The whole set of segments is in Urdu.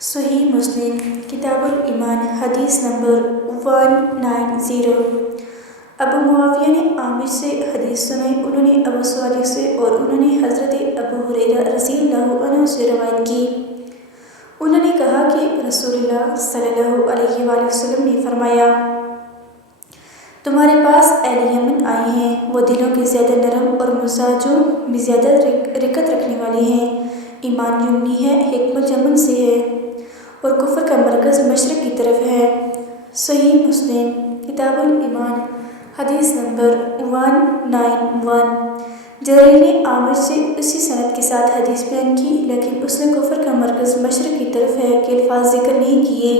صحیح مسلم کتاب الایمان حدیث نمبر 190۔ ابو معاویہ نے عامر سے حدیث سنائی، انہوں نے ابو صالح سے اور انہوں نے حضرت ابو ہریرہ رضی اللہ عنہ سے روایت کی۔ انہوں نے کہا کہ رسول اللہ صلی اللہ علیہ وآلہ وسلم نے فرمایا، تمہارے پاس اہل یمن آئے ہیں، وہ دلوں کے زیادہ نرم اور مزاجوں میں زیادہ رقت رکھنے والے ہیں۔ ایمان یمنی ہے، حکمت یمن سے ہے، اور کفر کا مرکز مشرق کی طرف ہے۔ صحیح مسلم کتاب الایمان حدیث نمبر 191۔ جریر نے عامر سے اسی سند کے ساتھ حدیث بیان کی، لیکن اس نے کفر کا مرکز مشرق کی طرف ہے کے الفاظ ذکر نہیں کیے۔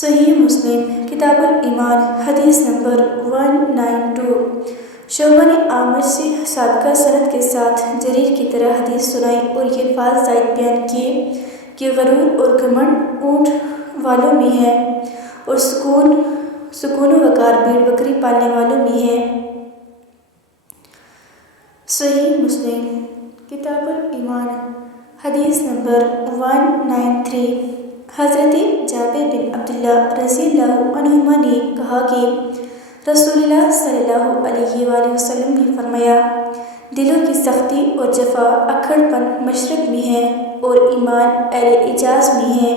صحیح مسلم کتاب الایمان حدیث نمبر 192۔ شعبہ نے عامر سے سابقہ سند کے ساتھ جریر کی طرح حدیث سنائی اور یہ الفاظ زائد بیان کیے کہ غرور اور گھمنڈ اونٹ والوں میں ہے، اور سکون و وقار بھیڑ بکری پالنے والوں میں ہے۔ صحیح مسلم کتاب الایمان حدیث نمبر 193۔ حضرت جابر بن عبداللہ رضی اللہ عنہما نے کہا کہ رسول اللہ صلی اللہ علیہ وآلہ وسلم نے فرمایا، دلوں کی سختی اور جفا اکڑ پن مشرق میں ہے اور ایمان اہل حجاز میں ہے۔